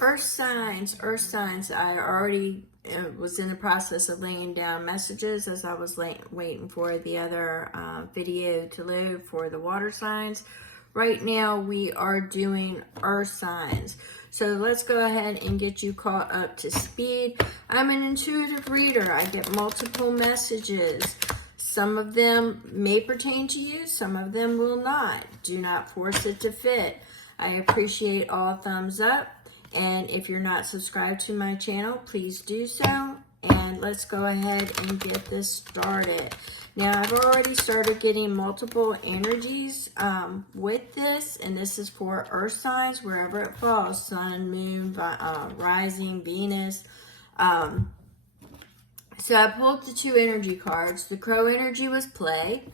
Earth signs. I already was in the process of laying down messages as I was waiting for the other video to load for the water signs. Right now we are doing earth signs. So let's go ahead and get you caught up to speed. I'm an intuitive reader. I get multiple messages. Some of them may pertain to you, some of them will not. Do not force it to fit. I appreciate all thumbs up. And if you're not subscribed to my channel, please do so. And let's go ahead and get this started. Now, I've already started getting multiple energies with this. And this is for earth signs, wherever it falls. Sun, moon, rising, Venus. So I pulled the two energy cards. The crow energy was play.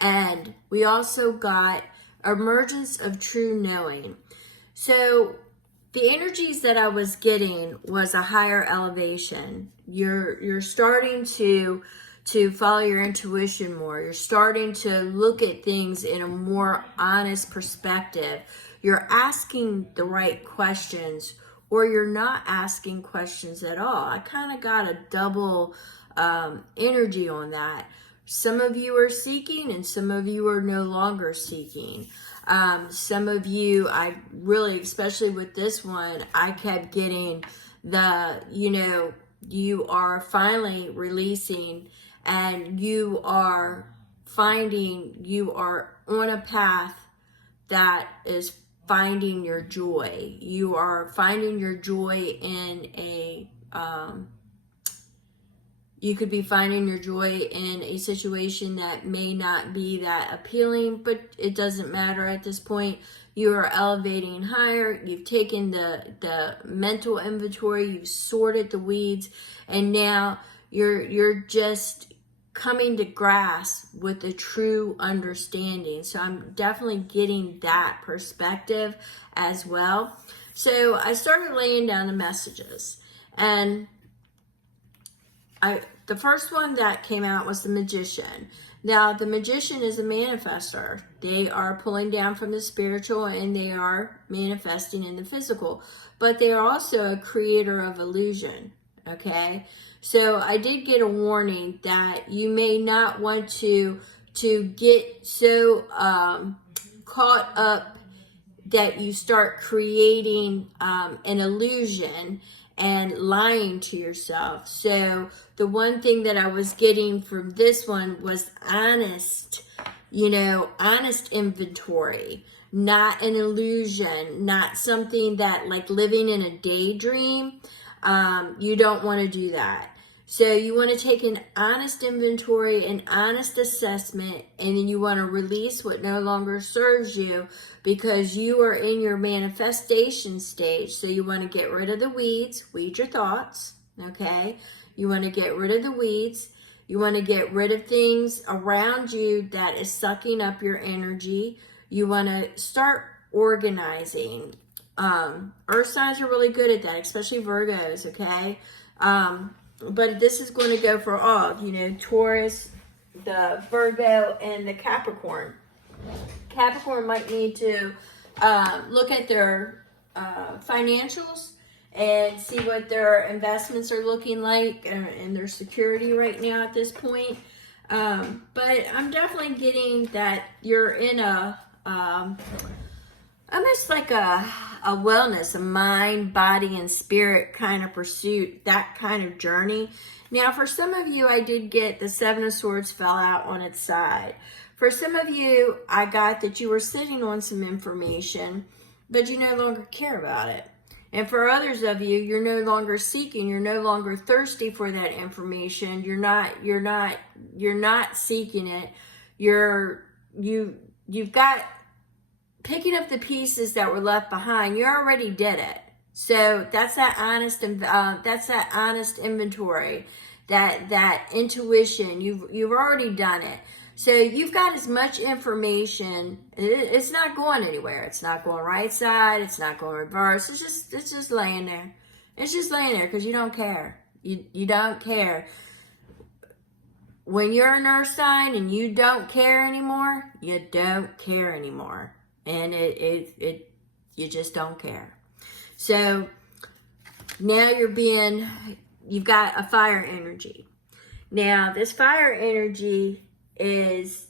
And we also got emergence of true knowing. So the energies that I was getting was a higher elevation. You're starting to follow your intuition more. You're starting to look at things in a more honest perspective. You're asking the right questions, or you're not asking questions at all. I kind of got a double energy on that. Some of you are seeking and some of you are no longer seeking. Some of you, I really, especially with this one, I kept getting you are finally releasing, and you are finding, you are on a path that is finding your joy. You are finding your joy in you could be finding your joy in a situation that may not be that appealing, but it doesn't matter at this point. You are elevating higher. You've taken the mental inventory. You've sorted the weeds, and now you're just coming to grasp with a true understanding. So I'm definitely getting that perspective as well. So I started laying down the messages, and the first one that came out was the Magician. Now, the Magician is a manifester. They are pulling down from the spiritual and they are manifesting in the physical. But they are also a creator of illusion, okay? So I did get a warning that you may not want to get so caught up that you start creating an illusion and lying to yourself. So the one thing that I was getting from this one was honest inventory, not an illusion, not something that like living in a daydream. You don't want to do that. So you want to take an honest inventory, an honest assessment, and then you want to release what no longer serves you, because you are in your manifestation stage. So you want to get rid of the weeds, weed your thoughts, okay? You want to get rid of the weeds. You want to get rid of things around you that is sucking up your energy. You want to start organizing. Earth signs are really good at that, especially Virgos, okay? But this is going to go for all, Taurus, the Virgo, and the Capricorn. Capricorn might need to look at their financials and see what their investments are looking like and their security right now at this point. But I'm definitely getting that you're in a almost like a wellness, a mind, body, and spirit kind of pursuit, that kind of journey. Now, for some of you, I did get the Seven of Swords fell out on its side. For some of you, I got that you were sitting on some information, but you no longer care about it. And for others of you, you're no longer seeking, you're no longer thirsty for that information. You're not seeking it. You've got picking up the pieces that were left behind. You already did it. So that's that honest inventory, that intuition. You've already done it. So you've got as much information. It's not going anywhere. It's not going right side. It's not going reverse. It's just laying there. It's just laying there because you don't care. You don't care. When you're an earth sign and you don't care anymore, you don't care anymore. And you just don't care. So now you've got a fire energy. Now, this fire energy is,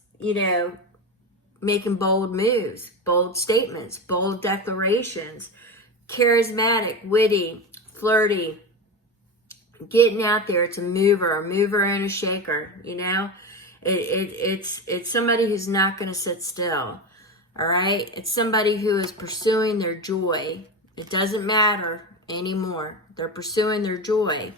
making bold moves, bold statements, bold declarations, charismatic, witty, flirty, getting out there. It's a mover and a shaker, It's somebody who's not going to sit still, all right? It's somebody who is pursuing their joy. It doesn't matter anymore. They're pursuing their joy.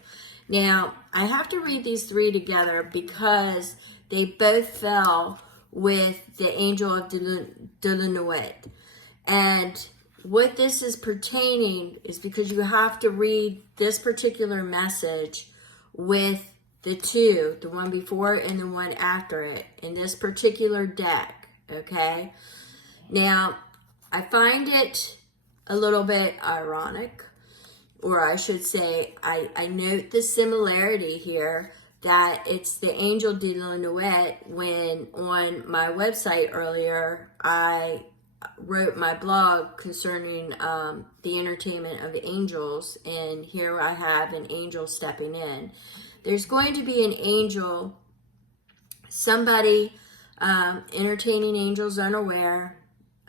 Now, I have to read these three together because they both fell with the angel of de la Nuit. And what this is pertaining is because you have to read this particular message with the two, the one before and the one after it, in this particular deck, okay? Now, I find it a little bit ironic, or I should say, I note the similarity here that it's the angel de la Nuit when on my website earlier, I wrote my blog concerning the entertainment of angels, and here I have an angel stepping in. There's going to be an angel, somebody entertaining angels unaware,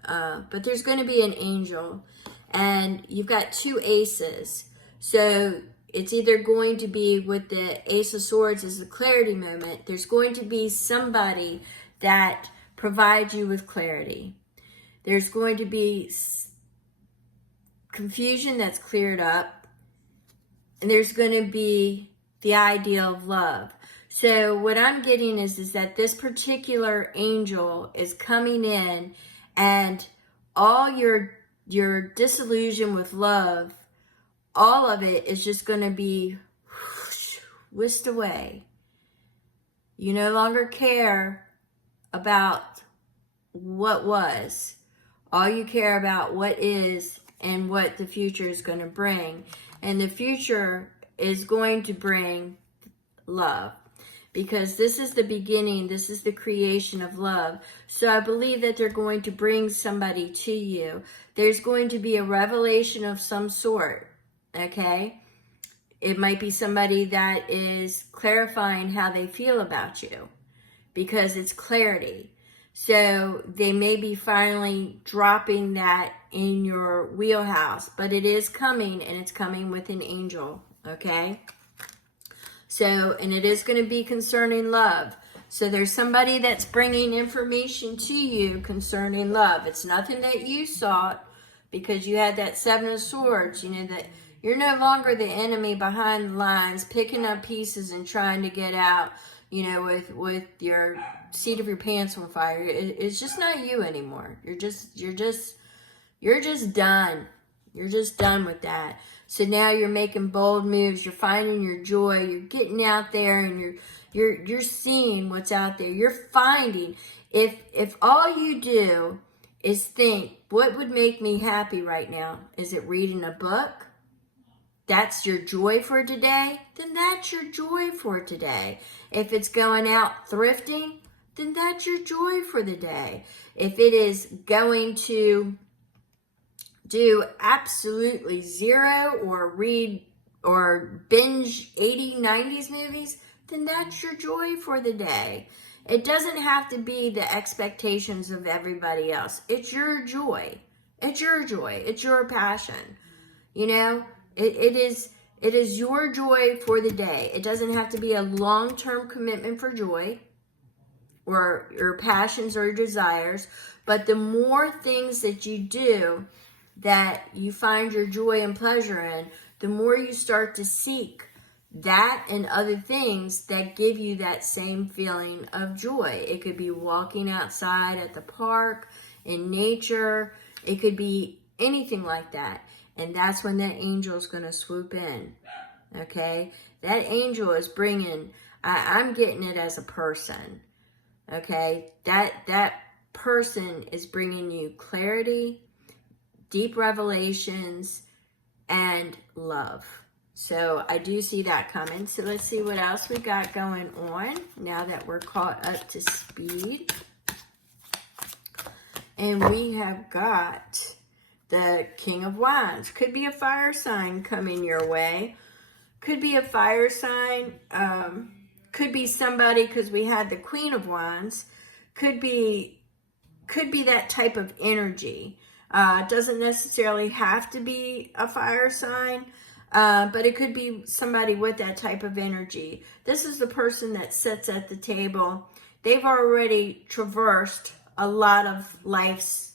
but there's going to be an angel, and you've got two aces. So it's either going to be with the Ace of Swords as the clarity moment. There's going to be somebody that provides you with clarity. There's going to be confusion that's cleared up. And there's going to be the ideal of love. So what I'm getting is that this particular angel is coming in, and all your disillusion with love, all of it is just going to be whisked away. You no longer care about what was. All you care about what is and what the future is going to bring. And the future is going to bring love, because this is the beginning, this is the creation of love. So I believe that they're going to bring somebody to you. There's going to be a revelation of some sort, okay? It might be somebody that is clarifying how they feel about you, because it's clarity. So they may be finally dropping that in your wheelhouse, but it is coming, and it's coming with an angel, okay? So, and it is going to be concerning love. So there's somebody that's bringing information to you concerning love. It's nothing that you sought, because you had that Seven of Swords, that you're no longer the enemy behind the lines, picking up pieces and trying to get out, with your seat of your pants on fire. It's just not you anymore. You're just done. You're just done with that. So now you're making bold moves. You're finding your joy. You're getting out there, and you're seeing what's out there. You're finding, if all you do is think, what would make me happy right now? Is it reading a book? That's your joy for today? Then that's your joy for today. If it's going out thrifting, then that's your joy for the day. If it is going to do absolutely zero or read or binge 80s, 90s movies, then that's your joy for the day. It doesn't have to be the expectations of everybody else. It's your joy. It's your joy. It's your passion. It is your joy for the day. It doesn't have to be a long-term commitment for joy or your passions or your desires, but the more things that you do that you find your joy and pleasure in, the more you start to seek that and other things that give you that same feeling of joy. It could be walking outside at the park, in nature. It could be anything like that. And that's when that angel is going to swoop in, okay? That angel is bringing, I'm getting it as a person, okay? That person is bringing you clarity, deep revelations, and love. So I do see that coming. So let's see what else we got going on now that we're caught up to speed. And we have got the King of Wands. Could be a fire sign coming your way. Could be a fire sign. Could be somebody, because we had the Queen of Wands. Could be that type of energy. Doesn't necessarily have to be a fire sign, but it could be somebody with that type of energy. This is the person that sits at the table. They've already traversed a lot of life's,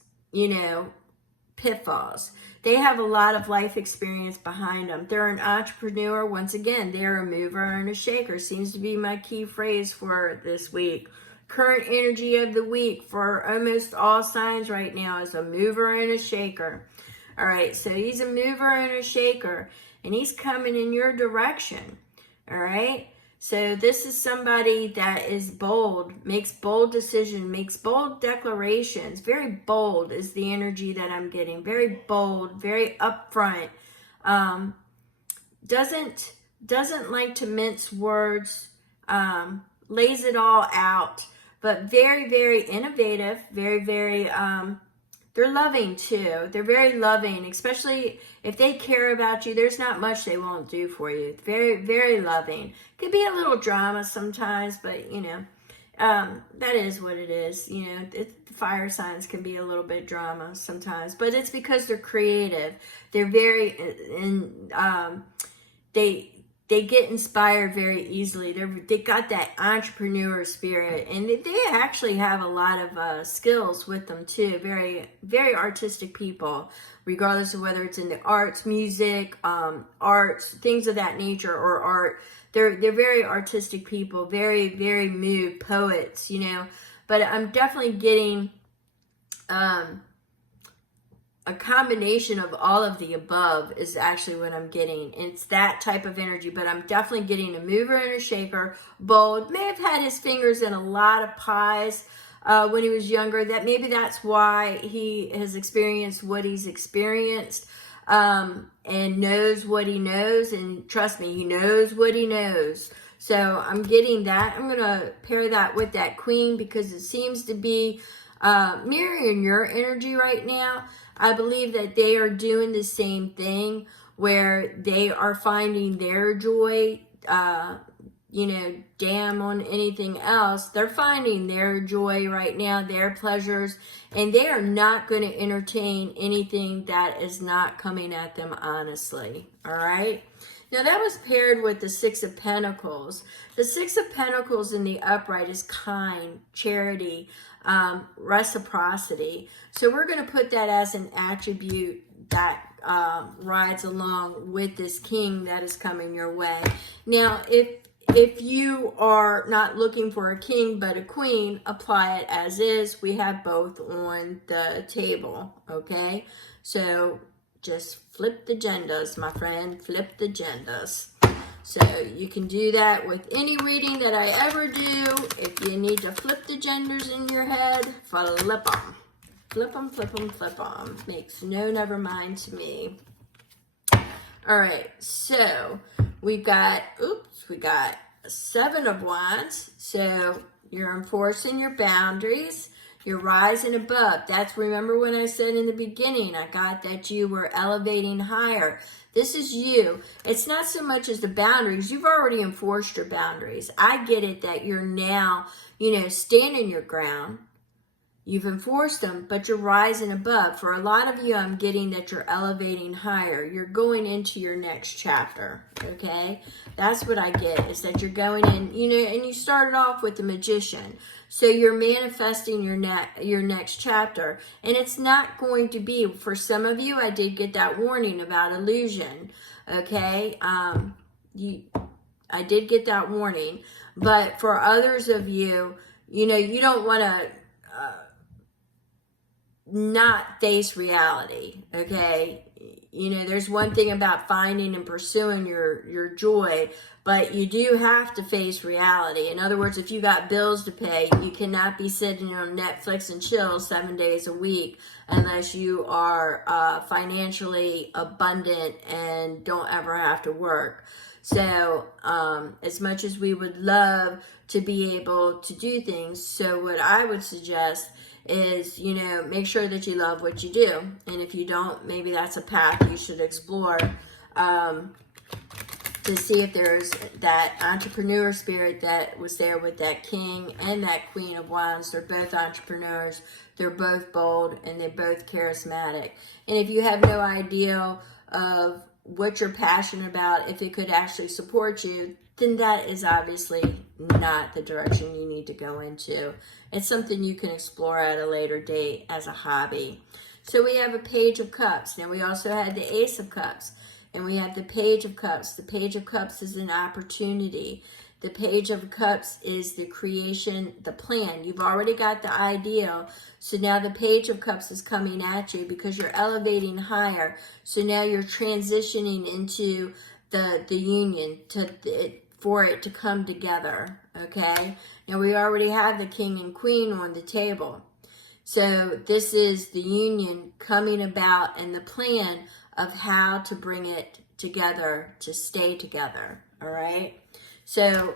pitfalls. They have a lot of life experience behind them. They're an entrepreneur. Once again, they're a mover and a shaker. Seems to be my key phrase for this week. Current energy of the week for almost all signs right now is a mover and a shaker. All right, so he's a mover and a shaker, and he's coming in your direction. All right, so this is somebody that is bold, makes bold decisions, makes bold declarations. Very bold is the energy that I'm getting. Very bold, very upfront. Doesn't like to mince words. Lays it all out. But very, very innovative, very, very, they're loving too. They're very loving, especially if they care about you. There's not much they won't do for you. Very, very loving. Could be a little drama sometimes, but, that is what it is. The fire signs can be a little bit drama sometimes, but it's because they're creative. They're very, they get inspired very easily. They got that entrepreneur spirit, and they actually have a lot of skills with them too. Very, very artistic people, regardless of whether it's in the arts, music, arts, things of that nature, or art. They're very artistic people, very, very moved poets, But I'm definitely getting a combination of all of the above is actually what I'm getting. It's that type of energy, but I'm definitely getting a mover and a shaker, bold, may have had his fingers in a lot of pies when he was younger. Maybe that's why he has experienced what he's experienced, and knows what he knows. And trust me, he knows what he knows. So I'm getting that. I'm going to pair that with that Queen, because it seems to be mirroring your energy right now. I believe that they are doing the same thing, where they are finding their joy, damn on anything else. They're finding their joy right now, their pleasures, and they are not going to entertain anything that is not coming at them honestly. All right. Now that was paired with the Six of Pentacles. The Six of Pentacles in the upright is kind, charity, reciprocity. So we're going to put that as an attribute that rides along with this king that is coming your way. Now, if you are not looking for a king but a queen, apply it as is. We have both on the table, okay? So just flip the genders, my friend. Flip the genders. So you can do that with any reading that I ever do. If you need to flip the genders in your head, flip them. Flip them, flip them, flip them. Makes no never mind to me. All right, so we got Seven of Wands. So you're enforcing your boundaries. You're rising above. Remember when I said in the beginning, I got that you were elevating higher. This is you. It's not so much as the boundaries. You've already enforced your boundaries. I get it that you're now, standing your ground. You've enforced them, but you're rising above. For a lot of you, I'm getting that you're elevating higher. You're going into your next chapter, okay? That's what I get, is that you're going in, and you started off with the Magician. So you're manifesting your next chapter. And it's not going to be, for some of you, I did get that warning about illusion, okay? I did get that warning. But for others of you, you don't want to not face reality, okay? There's one thing about finding and pursuing your joy, but you do have to face reality. In other words, if you got bills to pay, you cannot be sitting on Netflix and chill 7 days a week unless you are financially abundant and don't ever have to work. So as much as we would love to be able to do things, so what I would suggest is, you know, make sure that you love what you do. And if you don't, maybe that's a path you should explore, to see if there's that entrepreneur spirit that was there with that king and that queen of wands. They're both entrepreneurs, they're both bold, and they're both charismatic. And if you have no idea of what you're passionate about, if it could actually support you, then that is obviously not the direction you need to go into. It's something you can explore at a later date as a hobby. So we have a Page of Cups. Now we also had the Ace of Cups. And we have the Page of Cups. The Page of Cups is an opportunity. The Page of Cups is the creation, the plan. You've already got the ideal. So now the Page of Cups is coming at you because you're elevating higher. So now you're transitioning into the union for it to come together. Okay? Now we already have the King and Queen on the table. So this is the union coming about and the plan of how to bring it together to stay together. All right. So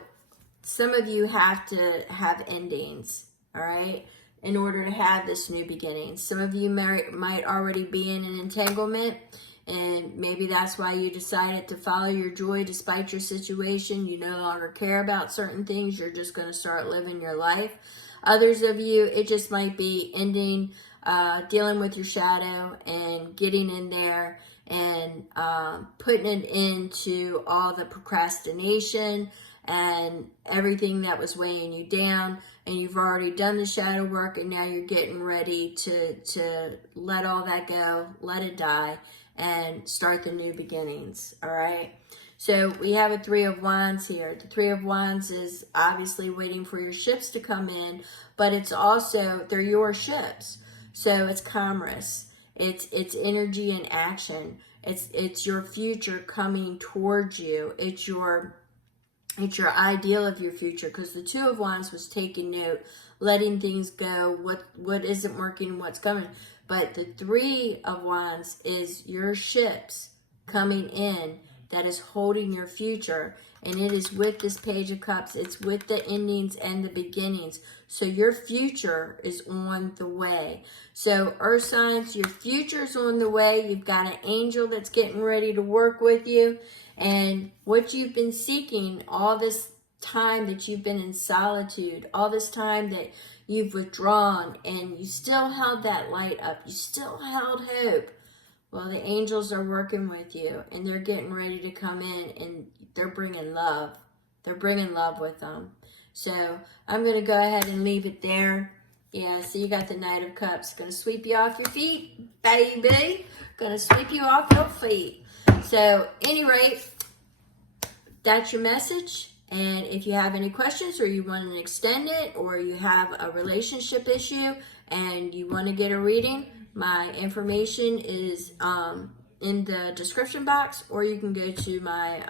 some of you have to have endings. All right. In order to have this new beginning. Some of you might already be in an entanglement, and maybe that's why you decided to follow your joy despite your situation. You no longer care about certain things. You're just going to start living your life. Others of you, it just might be ending, dealing with your shadow and getting in there and putting it into all the procrastination and everything that was weighing you down. And you've already done the shadow work, and now you're getting ready to let all that go, let it die, and start the new beginnings. All right. So we have a Three of Wands here. The Three of Wands is obviously waiting for your ships to come in, but it's also, they're your ships. So it's commerce. It's energy and action. It's your future coming towards you. It's your ideal of your future, because the Two of Wands was taking note, letting things go, what isn't working, what's coming. But the Three of Wands is your ships coming in that is holding your future. And it is with this Page of Cups. It's with the endings and the beginnings. So your future is on the way. So Earth signs, your future's on the way. You've got an angel that's getting ready to work with you. And what you've been seeking all this time that you've been in solitude, all this time that you've withdrawn, and you still held that light up, you still held hope. Well, the angels are working with you, and they're getting ready to come in, and they're bringing love. They're bringing love with them. So I'm going to go ahead and leave it there. Yeah, so you got the Knight of Cups. Going to sweep you off your feet, baby. Going to sweep you off your feet. So, any rate, that's your message. And if you have any questions, or you want to extend it, or you have a relationship issue and you want to get a reading, my information is in the description box, or you can go to my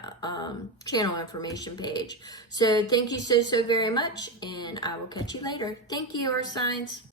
channel information page. So thank you so very much, and I will catch you later. Thank you, Earth signs.